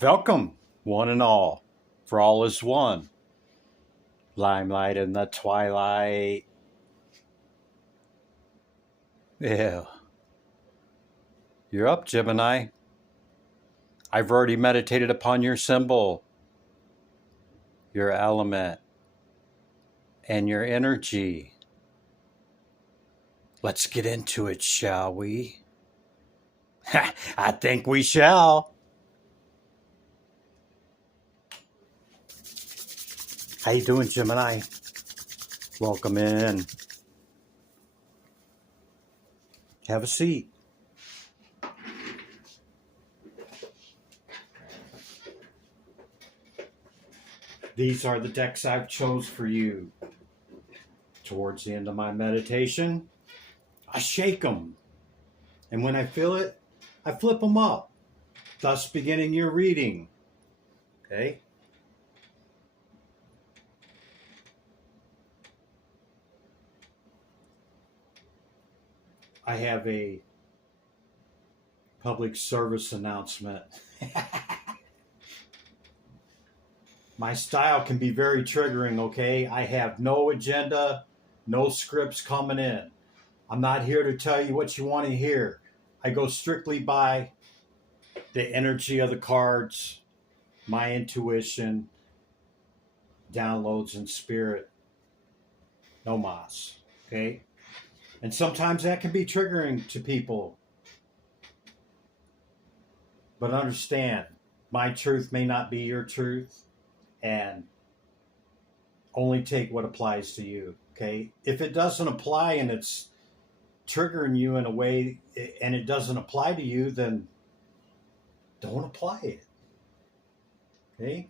Welcome, one and for all is one. Limelight in the twilight. Yeah. You're up, Gemini. I've already meditated upon your symbol, your element, and your energy. Let's get into it, shall we? I think we shall. How you doing, Gemini? Welcome in. Have a seat. These are the decks I've chose for you. Towards the end of my meditation, I shake them. And when I feel it, I flip them up, thus beginning your reading. Okay? I have a public service announcement. My style can be very triggering, okay? I have no agenda, no scripts coming in. I'm not here to tell you what you want to hear. I go strictly by the energy of the cards, my intuition, downloads, and spirit. No mas, okay? And sometimes that can be triggering to people. But understand, my truth may not be your truth, and only take what applies to you, okay? If it doesn't apply and it's triggering you in a way and it doesn't apply to you, then don't apply it, okay?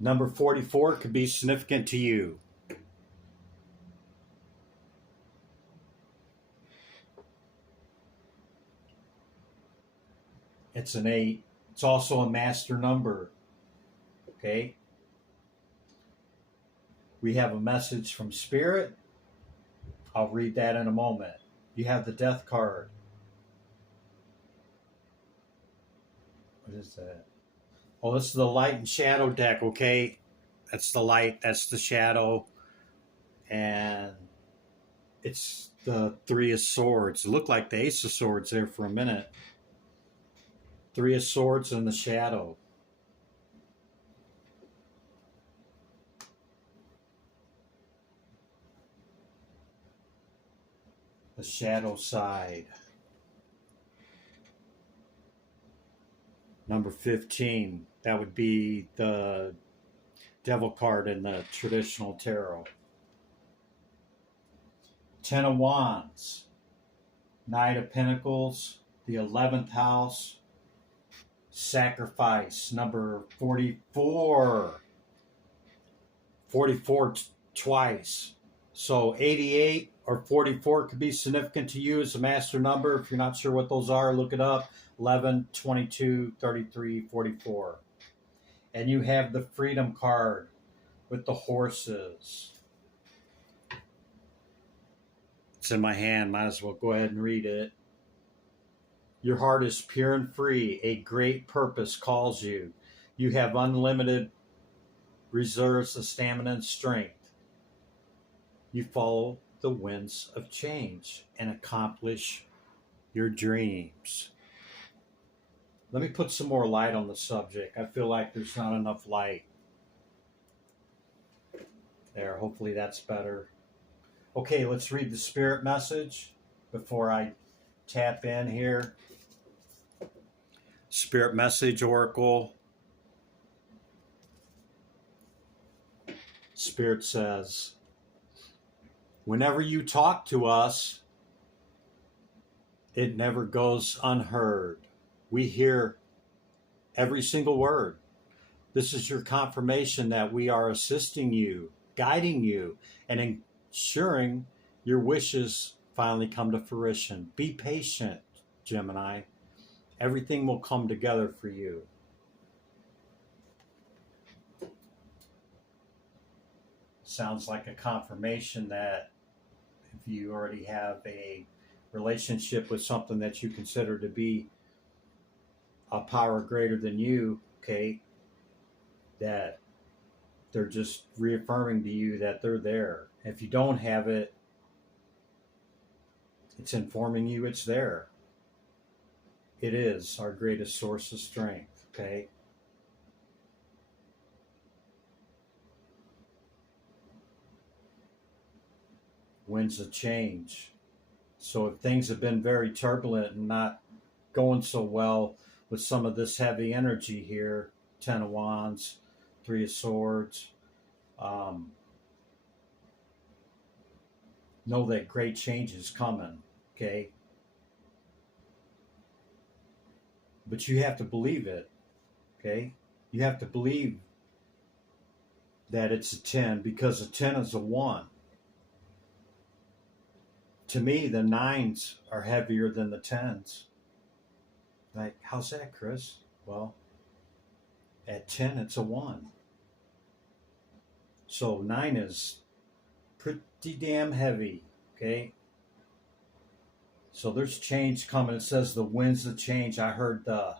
Number 44 could be significant to you. It's an 8. It's also a master number, okay? We have a message from Spirit. I'll read that in a moment. You have the Death card. What is that? Oh, this is the light and shadow deck, okay? That's the light, that's the shadow. And it's the 3 of Swords. It looked like the Ace of Swords there for a minute. 3 of Swords in the shadow. The shadow side. Number 15. That would be the Devil card in the traditional tarot. 10 of Wands. Knight of Pentacles. The 11th house. Sacrifice. Number 44. 44 twice. So 88 or 44 could be significant to you as a master number. If you're not sure what those are, look it up. 11, 22, 33, 44. And you have the Freedom card with the horses. It's in my hand. Might as well go ahead and read it. Your heart is pure and free. A great purpose calls you. You have unlimited reserves of stamina and strength. You follow the winds of change and accomplish your dreams. Let me put some more light on the subject. I feel like there's not enough light. There, hopefully that's better. Okay, let's read the spirit message before I tap in here. Spirit message, Oracle. Spirit says, whenever you talk to us, it never goes unheard. We hear every single word. This is your confirmation that we are assisting you, guiding you, and ensuring your wishes finally come to fruition. Be patient, Gemini. Everything will come together for you. Sounds like a confirmation that if you already have a relationship with something that you consider to be a power greater than you, okay, that they're just reaffirming to you that they're there. If you don't have it, it's informing you it's there. It is our greatest source of strength, okay? Winds of change. So if things have been very turbulent and not going so well with some of this heavy energy here, Ten of Wands, Three of Swords, know that great change is coming, okay? But you have to believe it, okay? You have to believe that it's a 10 because a 10 is a 1. To me, the 9s are heavier than the 10s. Like, how's that, Chris? Well, at 10, it's a 1. So 9 is pretty damn heavy, okay? So there's change coming. It says the winds of change. I heard the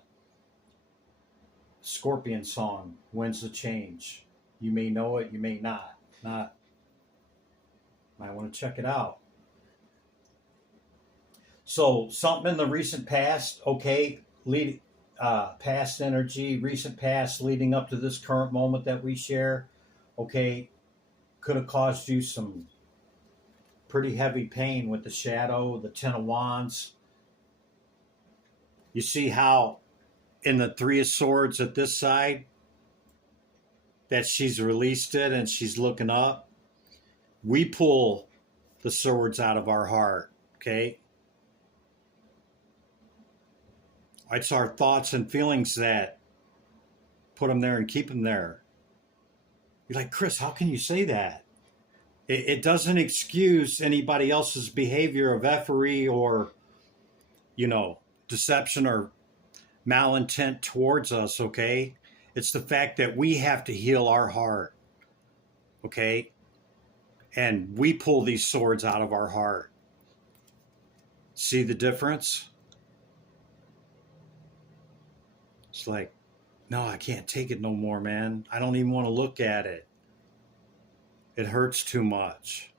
Scorpion song, Winds of Change. You may know it, you may not. Might want to check it out. So something in the recent past, okay, past energy, recent past leading up to this current moment that we share, okay, could have caused you some pretty heavy pain with the shadow, the Ten of Wands. You see how in the Three of Swords at this side that she's released it and she's looking up? We pull the swords out of our heart, okay? It's our thoughts and feelings that put them there and keep them there. You're like, Chris, how can you say that? It doesn't excuse anybody else's behavior of effery or, deception or malintent towards us, okay? It's the fact that we have to heal our heart, okay? And we pull these swords out of our heart. See the difference? It's like, no, I can't take it no more, man. I don't even want to look at it. It hurts too much.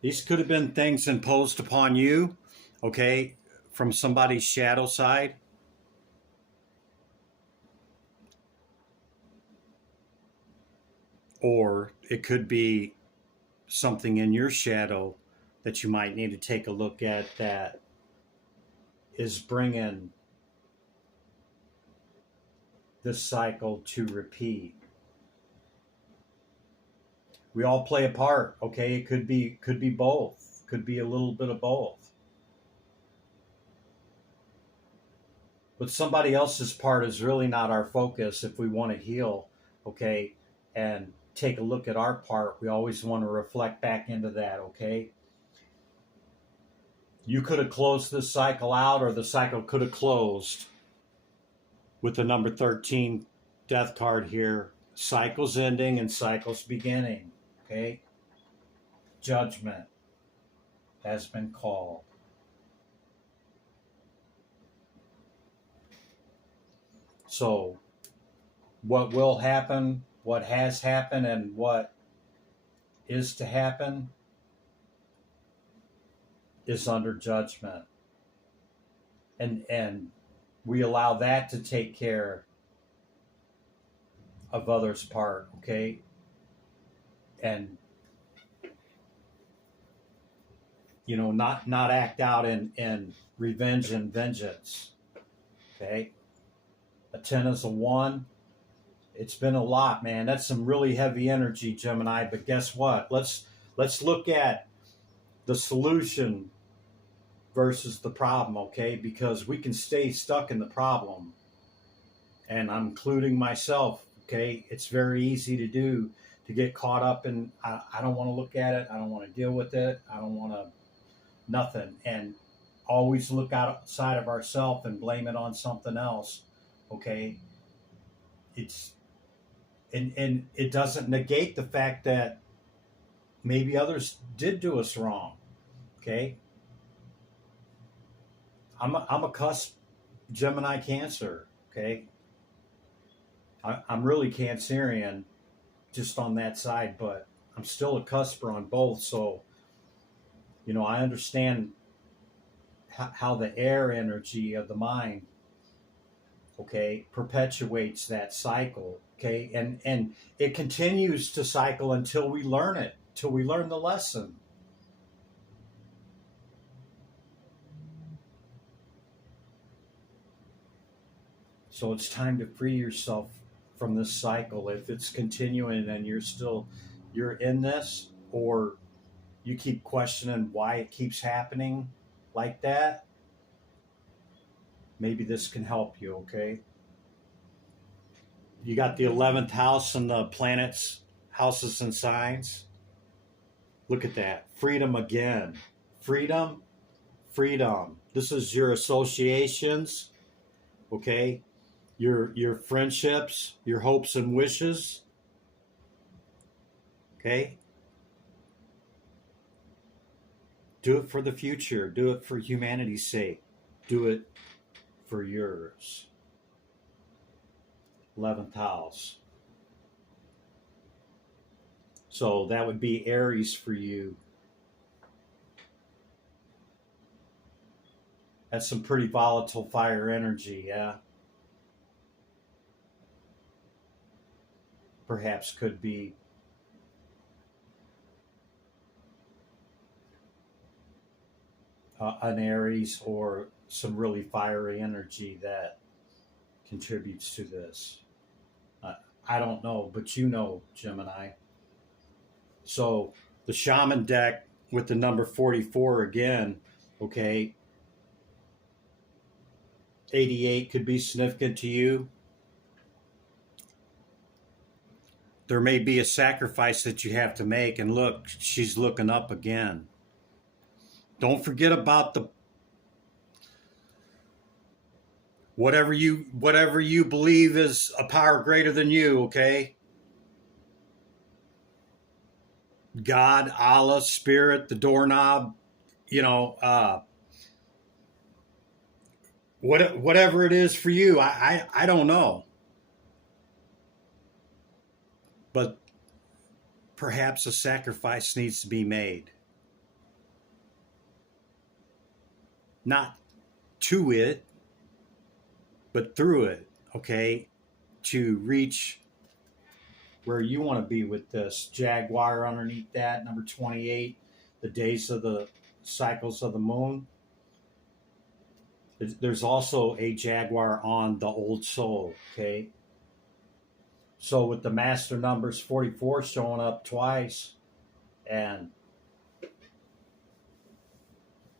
These could have been things imposed upon you, okay, from somebody's shadow side. Or it could be something in your shadow that you might need to take a look at that is bringing this cycle to repeat. We all play a part, okay? It could be both. Could be a little bit of both. But somebody else's part is really not our focus if we want to heal, okay? And take a look at our part. We always want to reflect back into that, okay? You could have closed this cycle out, or the cycle could have closed with the number 13 death card here. Cycles ending and cycles beginning, okay? Judgment has been called. So what will happen, what has happened, and what is to happen is under judgment. And we allow that to take care of others' part, okay? And not act out in revenge and vengeance. Okay? A 10 is a 1. It's been a lot, man. That's some really heavy energy, Gemini, but guess what? Let's look at the solution versus the problem, okay? Because we can stay stuck in the problem. And I'm including myself, okay? It's very easy to do, to get caught up in, I don't want to look at it. I don't want to deal with it. I don't want to, nothing. And always look outside of ourselves and blame it on something else, okay? And it doesn't negate the fact that Maybe others did do us wrong. Okay. I'm a cusp Gemini Cancer. Okay. I'm really Cancerian just on that side, but I'm still a cusper on both. So, I understand how the air energy of the mind, okay, perpetuates that cycle. Okay. And it continues to cycle until we learn it, till we learn the lesson. So it's time to free yourself from this cycle. If it's continuing and you're in this, or you keep questioning why it keeps happening like that, maybe this can help you, okay? You got the 11th house and the planets, houses and signs. Look at that. Freedom again. Freedom, freedom. This is your associations, okay? Your friendships, your hopes and wishes, okay? Do it for the future. Do it for humanity's sake. Do it for yours. 11th house. So that would be Aries for you. That's some pretty volatile fire energy, yeah? Perhaps could be an Aries or some really fiery energy that contributes to this. I don't know, but Gemini. So the Shaman deck with the number 44 again, okay, 88 could be significant to you. There may be a sacrifice that you have to make, and look, she's looking up again. Don't forget about the whatever you believe is a power greater than you, okay? God, Allah, spirit, the doorknob, whatever it is for you, I don't know. But perhaps a sacrifice needs to be made. Not to it, but through it, okay? To reach where you want to be with this. Jaguar underneath that, number 28, the days of the cycles of the moon. There's also a Jaguar on the old soul, okay? So with the master numbers 44 showing up twice, and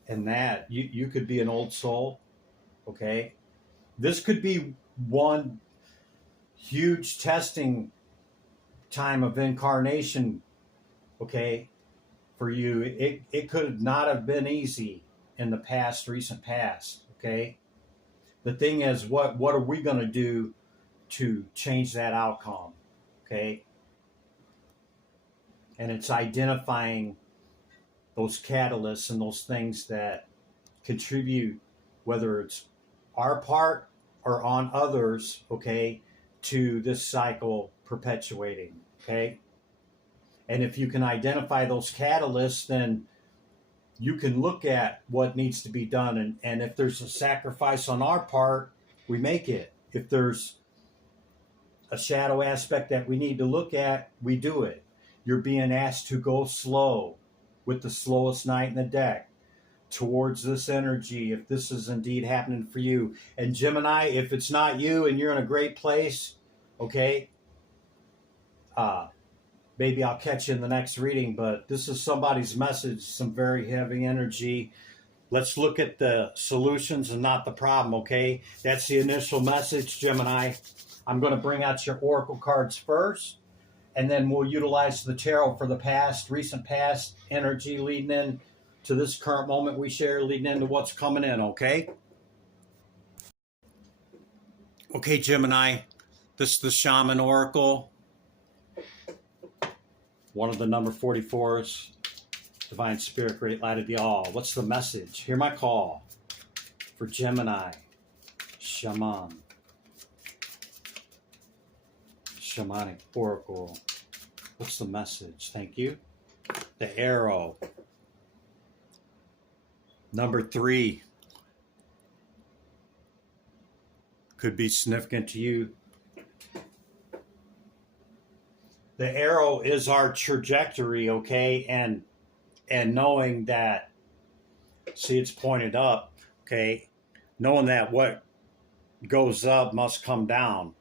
that you could be an old soul, okay? This could be one huge testing time of incarnation, okay, for you. It could not have been easy in the recent past, okay? The thing is, what are we going to do to change that outcome, okay? And it's identifying those catalysts and those things that contribute, whether it's our part or on others, okay, to this cycle perpetuating, okay? And if you can identify those catalysts, then you can look at what needs to be done. And if there's a sacrifice on our part, we make it. If there's a shadow aspect that we need to look at, we do it. You're being asked to go slow with the slowest knight in the deck towards this energy, if this is indeed happening for you. And Gemini, if it's not you and you're in a great place, okay, maybe I'll catch you in the next reading, but this is somebody's message, some very heavy energy. Let's look at the solutions and not the problem, okay? That's the initial message, Gemini. I'm going to bring out your oracle cards first, and then we'll utilize the tarot for the recent past energy leading in to this current moment we share, leading into what's coming in, okay? Okay, Gemini, this is the Shaman Oracle. One of the number 44s, Divine Spirit, Great Light of the All. What's the message? Hear my call for Gemini, Shaman, Shamanic Oracle. What's the message? Thank you. The Arrow. Number 3 could be significant to you. The arrow is our trajectory, okay? And knowing that, see, it's pointed up, okay? Knowing that what goes up must come down,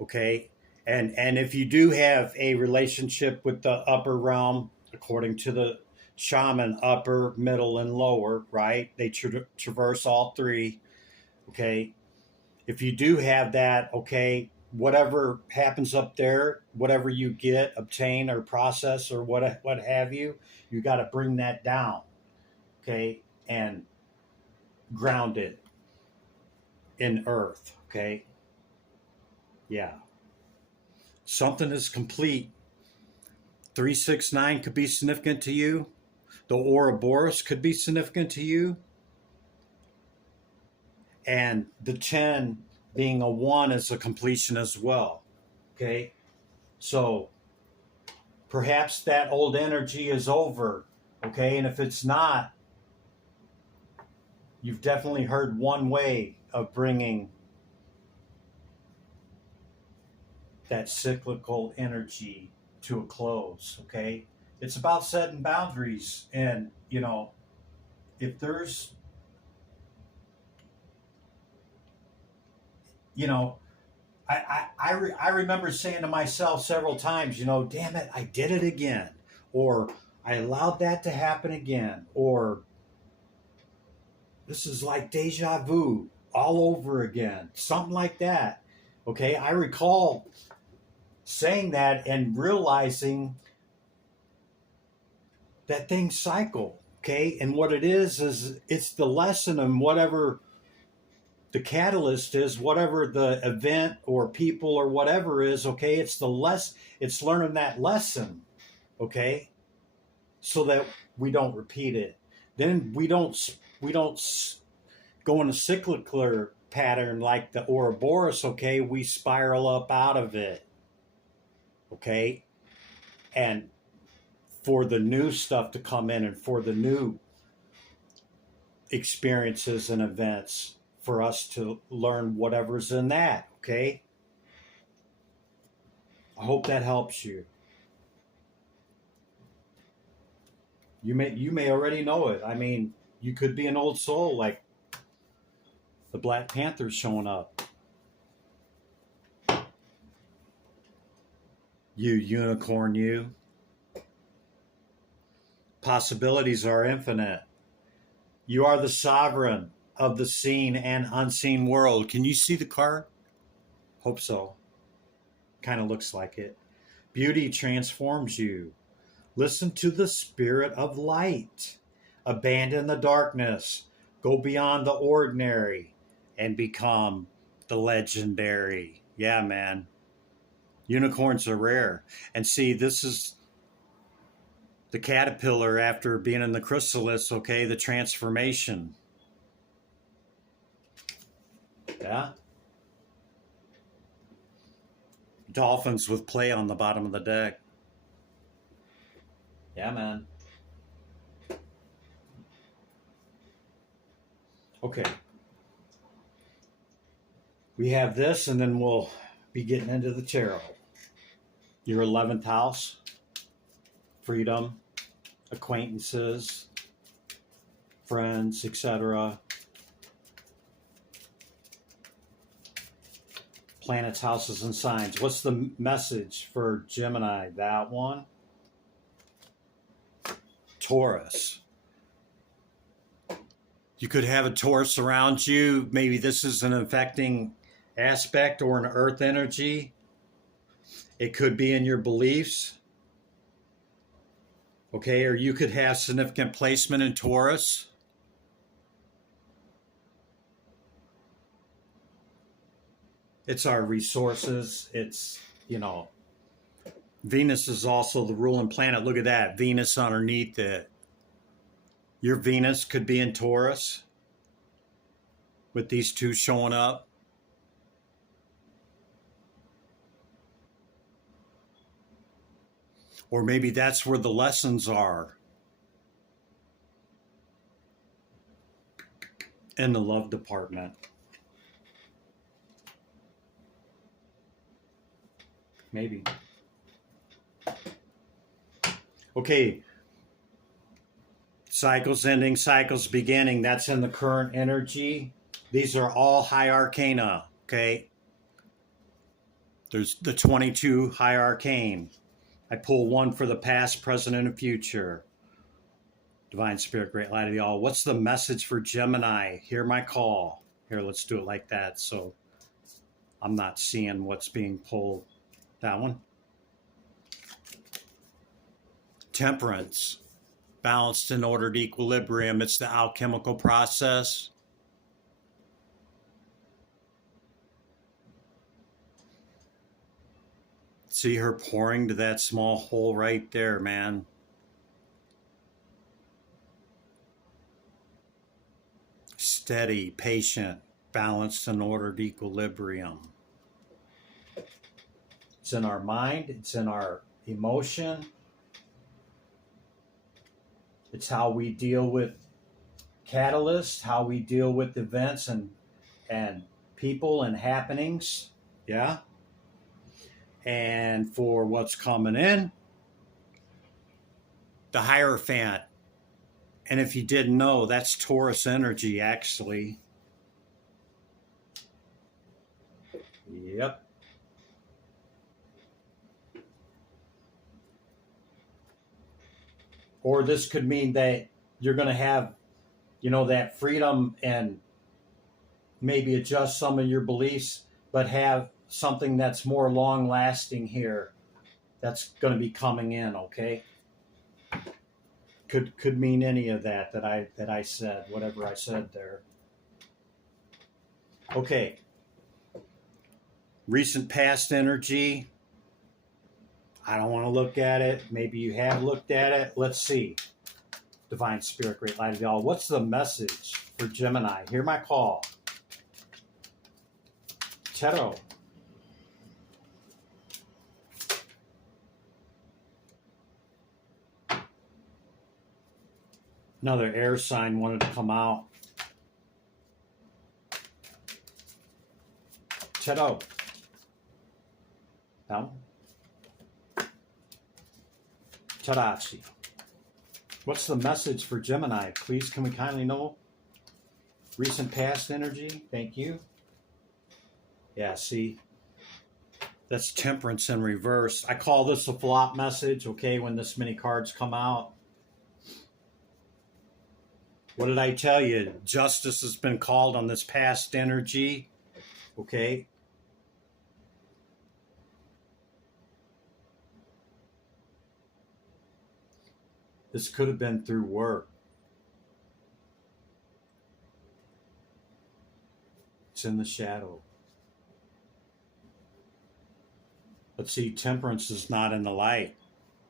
okay? And if you do have a relationship with the upper realm, according to the shaman, upper, middle, and lower, right? They traverse all 3, okay? If you do have that, okay, whatever happens up there, whatever you get, obtain, or process, or what have you, you got to bring that down, okay, and ground it in earth, okay? Yeah. Something is complete. 369 could be significant to you. The Ouroboros could be significant to you. And the 10 being a 1 is a completion as well. Okay? So perhaps that old energy is over. Okay? And if it's not, you've definitely heard one way of bringing that cyclical energy to a close. Okay? It's about setting boundaries. And, you know, if there's, you know, I remember saying to myself several times, you know, damn it, I did it again. Or I allowed that to happen again. Or this is like deja vu all over again. Something like that. Okay, I recall saying that and realizing that things cycle. Okay, and what it is it's the lesson and whatever the catalyst is, whatever the event or people or whatever is, okay, it's it's learning that lesson, okay, so that we don't repeat it. Then we don't go in a cyclical pattern like the Ouroboros, okay, we spiral up out of it, okay, and for the new stuff to come in and for the new experiences and events for us to learn whatever's in that, okay? I hope that helps you. You may already know it. I mean, you could be an old soul like the Black Panther's showing up. You unicorn, you. Possibilities are infinite. You are the sovereign of the seen and unseen world. Can you see the card? Hope so. Kind of looks like it. Beauty transforms you. Listen to the spirit of light. Abandon the darkness. Go beyond the ordinary and become the legendary. Yeah, man. Unicorns are rare. And see, this is the caterpillar after being in the chrysalis, okay? The transformation. Yeah. Dolphins with play on the bottom of the deck. Yeah, man. Okay. We have this, and then we'll be getting into the tarot. Your 11th house, freedom, acquaintances, friends, etc. Planets, houses, and signs. What's the message for Gemini? That one. Taurus. You could have a Taurus around you. Maybe this is an affecting aspect or an earth energy. It could be in your beliefs. Okay, or you could have significant placement in Taurus. It's our resources. It's, you know, Venus is also the ruling planet. Look at that. Venus underneath it. Your Venus could be in Taurus with these two showing up. Or maybe that's where the lessons are in the love department. Maybe. Okay. Cycles ending, cycles beginning. That's in the current energy. These are all high arcana. Okay. There's the 22 high arcane. I pull one for the past, present, and future. Divine Spirit, great light of the all. What's the message for Gemini? Hear my call. Here, let's do it like that so I'm not seeing what's being pulled. That one. Temperance. Balanced and ordered equilibrium. It's the alchemical process. See her pouring to that small hole right there, man. Steady, patient, balanced and ordered equilibrium. It's in our mind. It's in our emotion. It's how we deal with catalysts, how we deal with events and people and happenings. Yeah. And for what's coming in, the Hierophant. And if you didn't know, that's Taurus energy, actually. Yep. Or this could mean that you're going to have, that freedom and maybe adjust some of your beliefs, but have something that's more long lasting here that's going to be coming in. Okay. Could mean any of that I said, whatever I said there. Okay. Recent past energy. I don't want to look at it. Maybe you have looked at it. Let's see. Divine Spirit, great light of the all. What's the message for Gemini? Hear my call. Tarot. Another air sign wanted to come out. Tarot. Down. Tarachi. What's the message for Gemini? Please, can we kindly know? Recent past energy. Thank you. Yeah, see? That's temperance in reverse. I call this a flop message, okay, when this many cards come out. What did I tell you? Justice has been called on this past energy, okay? This could have been through work. It's in the shadow. Let's see, temperance is not in the light.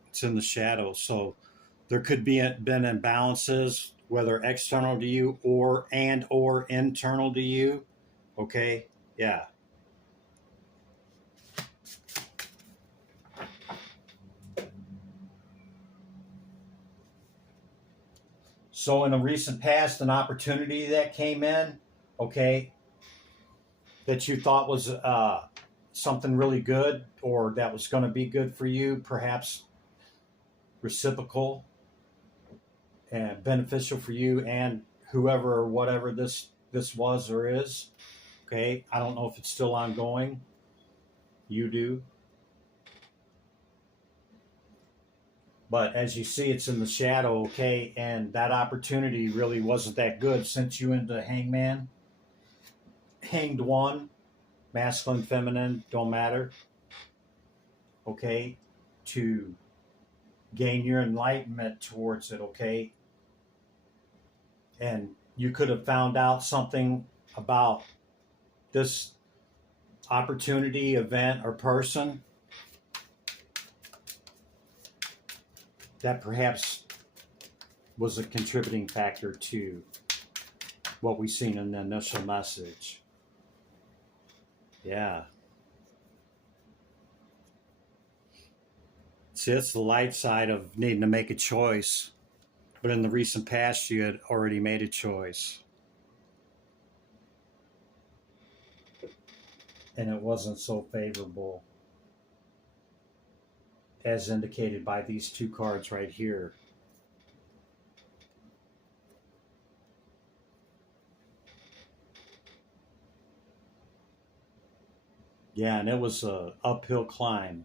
It's in the shadow. So there could be been imbalances, whether external to you or internal to you. Okay? Yeah. So in a recent past, an opportunity that came in, okay, that you thought was something really good or that was going to be good for you, perhaps reciprocal and beneficial for you and whoever or whatever this was or is. Okay, I don't know if it's still ongoing. You do. But as you see, it's in the shadow, okay? And that opportunity really wasn't that good. Sent you into Hangman. Hanged one. Masculine, feminine, don't matter. Okay? To gain your enlightenment towards it, okay? And you could have found out something about this opportunity, event, or person that perhaps was a contributing factor to what we've seen in the initial message. Yeah. See, it's the light side of needing to make a choice. But in the recent past, you had already made a choice. And it wasn't so favorable, as indicated by these two cards right here. Yeah, and it was an uphill climb.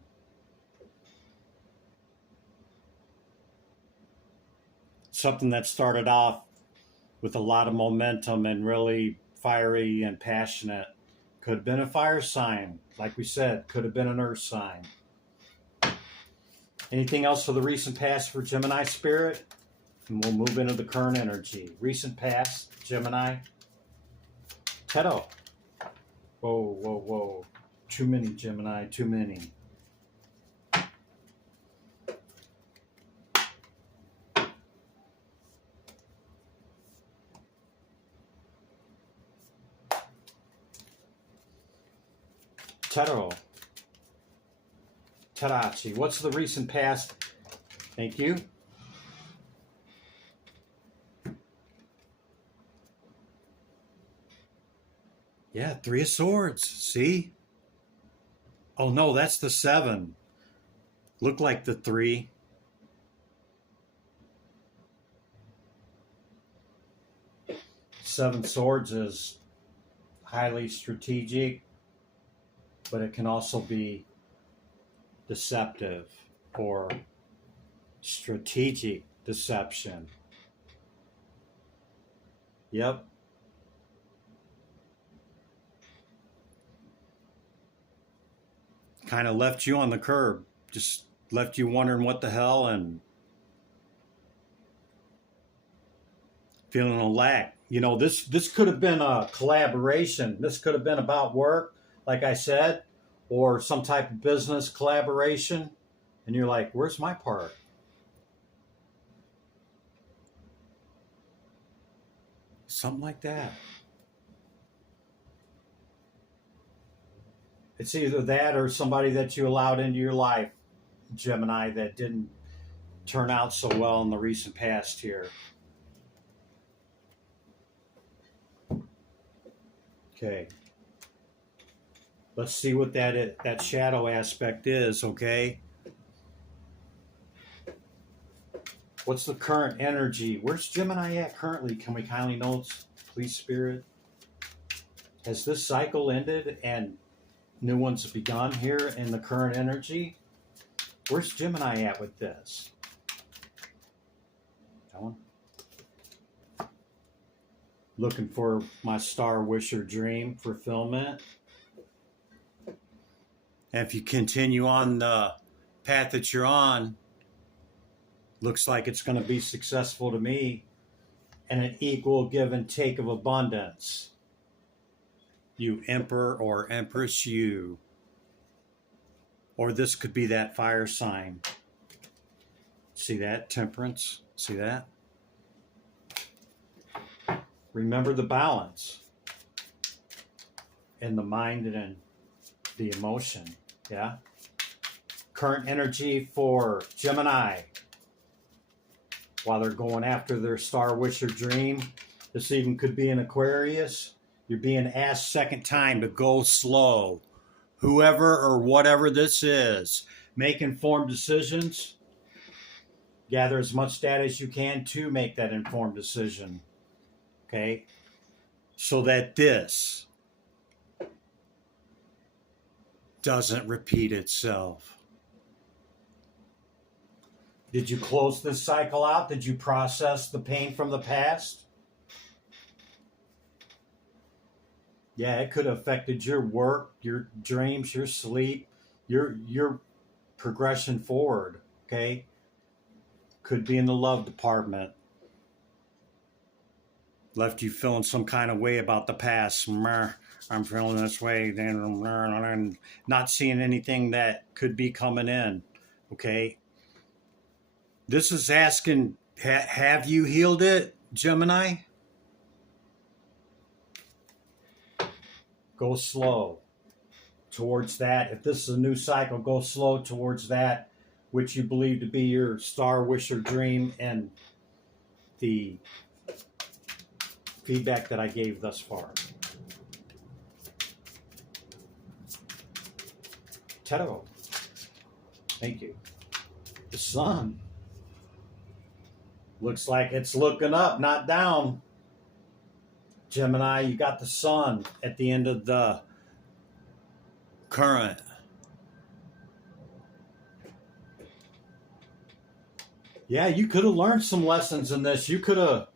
Something that started off with a lot of momentum and really fiery and passionate. Could have been a fire sign, like we said, could have been an earth sign. Anything else for the recent past for Gemini spirit? And we'll move into the current energy. Recent past, Gemini. Tarot. Whoa, whoa, whoa. Too many, Gemini, too many. Tarot. Tarachi. What's the recent past? Thank you. Yeah, Three of Swords. See? Oh no, that's the 7. Look like the 3. Seven Swords is highly strategic, but it can also be deceptive or strategic deception. Yep. Kind of left you on the curb. Just left you wondering what the hell and feeling a lack. You know, this could have been a collaboration. This could have been about work, like I said, or some type of business collaboration. And you're like, where's my part? Something like that. It's either that or somebody that you allowed into your life, Gemini, that didn't turn out so well in the recent past here. Okay. Let's see what that shadow aspect is, okay? What's the current energy? Where's Gemini at currently? Can we kindly know, please, Spirit? Has this cycle ended and new ones begun here in the current energy? Where's Gemini at with this? That one? Looking for my star wish or dream fulfillment. And if you continue on the path that you're on, looks like it's going to be successful to me, and an equal give and take of abundance. You Emperor or Empress, you. Or this could be that fire sign. See that? Temperance. See that? Remember the balance in the mind and in the emotion. Yeah? Current energy for Gemini. While they're going after their star wish or dream, this even could be an Aquarius. You're being asked second time to go slow. Whoever or whatever this is, make informed decisions. Gather as much data as you can to make that informed decision. Okay? So that this doesn't repeat itself. Did you close this cycle out? Did you process the pain from the past? Yeah, it could have affected your work, your dreams, your sleep, your progression forward, okay? Could be in the love department. Left you feeling some kind of way about the past. I'm feeling this way, and not seeing anything that could be coming in, okay? This is asking, have you healed it, Gemini? Go slow towards that. If this is a new cycle, go slow towards that which you believe to be your star wish or dream, and the feedback that I gave thus far. Tarot. Thank you. The sun. Looks like it's looking up, not down. Gemini, you got the sun at the end of the current. Yeah, you could have learned some lessons in this. You could have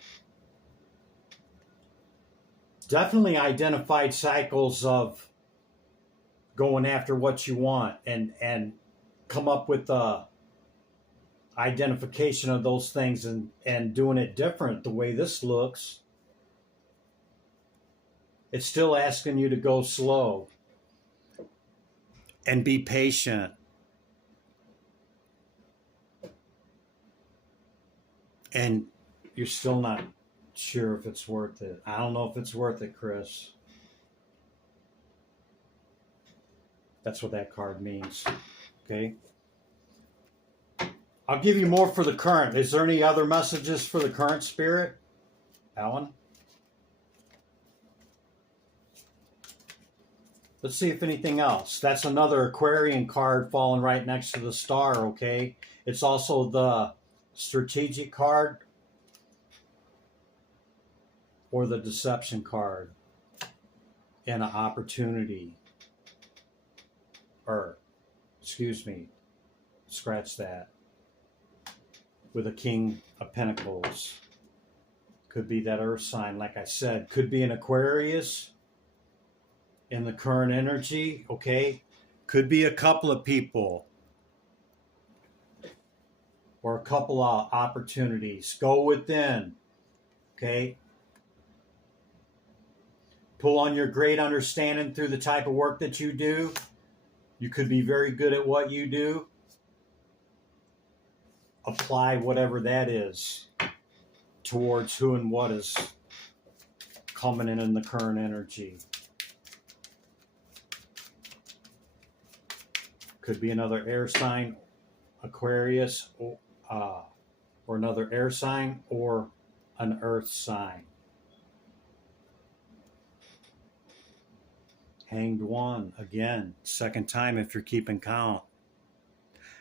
definitely identified cycles of going after what you want and come up with a identification of those things and doing it different the way this looks. It's still asking you to go slow and be patient. And you're still not sure if it's worth it. I don't know if it's worth it, Chris. That's what that card means. Okay. I'll give you more for the current. Is there any other messages for the current, Spirit? Alan? Let's see if anything else. That's another Aquarian card falling right next to the star, okay? It's also the strategic card or the deception card and an opportunity. Or, excuse me, scratch that. With a King of Pentacles. Could be that earth sign, like I said. Could be an Aquarius in the current energy, okay? Could be a couple of people or a couple of opportunities. Go within, okay? Pull on your great understanding through the type of work that you do. You could be very good at what you do. Apply whatever that is towards who and what is coming in the current energy. Could be another air sign, Aquarius, or another air sign, or an earth sign. Hanged One, again, second time if you're keeping count.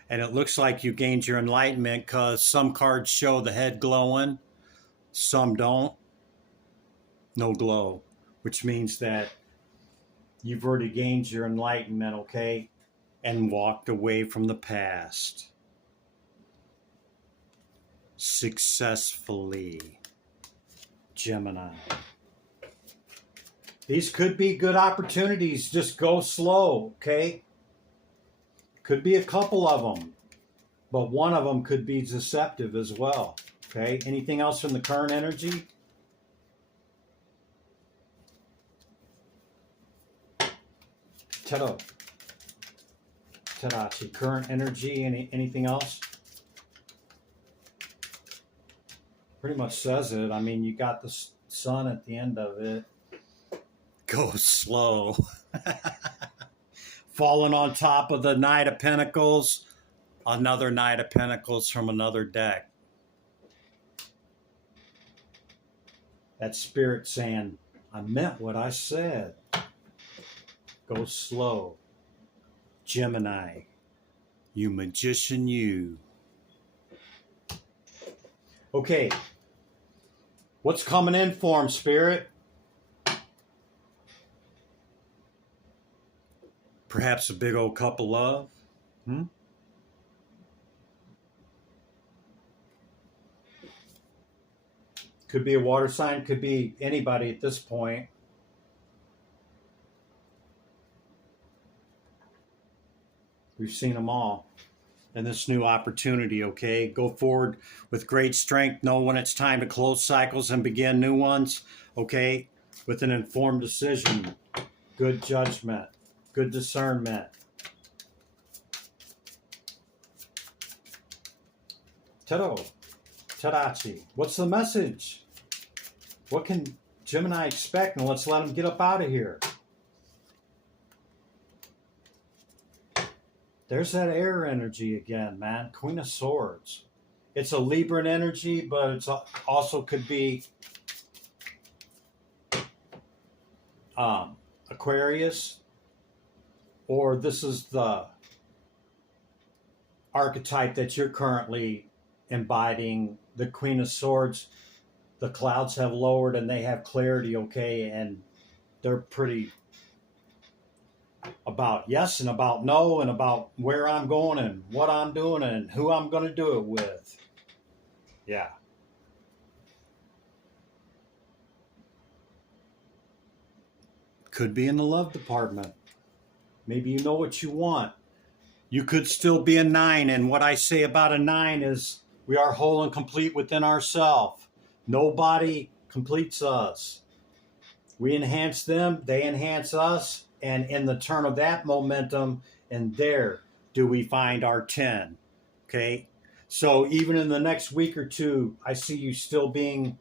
And it looks like you gained your enlightenment because some cards show the head glowing, some don't. No glow, which means that you've already gained your enlightenment, okay? And walked away from the past. Successfully. Gemini. These could be good opportunities. Just go slow, okay? Could be a couple of them. But one of them could be deceptive as well, okay? Anything else from the current energy? Tarot. Tarachi, current energy, anything else? Pretty much says it. I mean, you got the sun at the end of it. Go slow. Falling on top of the Knight of Pentacles. Another Knight of Pentacles from another deck. That Spirit saying, I meant what I said. Go slow. Gemini, you magician, you. Okay, what's coming in for him, Spirit? Perhaps a big old cup of love? Could be a water sign, could be anybody at this point. We've seen them all. And this new opportunity, okay? Go forward with great strength. Know when it's time to close cycles and begin new ones, okay? With an informed decision, good judgment, good discernment. Tadachi, what's the message? What can Gemini expect? And let's let him get up out of here. There's that air energy again, man. Queen of Swords. It's a Libran energy, but it's also could be Aquarius, or this is the archetype that you're currently embodying, the Queen of Swords. The clouds have lowered and they have clarity, okay, and they're pretty about yes and about no and about where I'm going and what I'm doing and who I'm going to do it with. Yeah. Could be in the love department. Maybe you know what you want. You could still be a 9, and what I say about a 9 is we are whole and complete within ourselves. Nobody completes us. We enhance them, they enhance us, and in the turn of that momentum, and there do we find our 10. Okay? So even in the next week or two, I see you still being,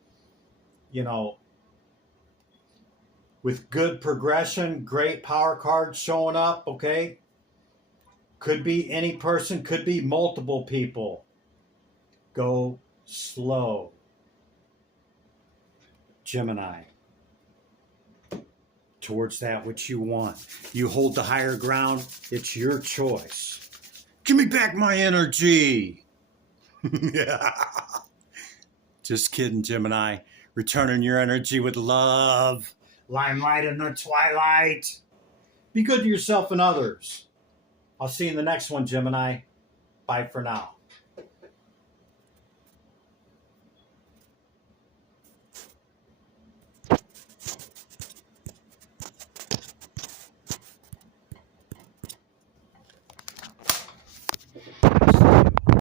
with good progression, great power cards showing up, okay? Could be any person, could be multiple people. Go slow, Gemini, towards that which you want. You hold the higher ground, it's your choice. Give me back my energy. Just kidding, Gemini. Returning your energy with love. Limelight in the twilight. Be good to yourself and others. I'll see you in the next one, Gemini. Bye for now.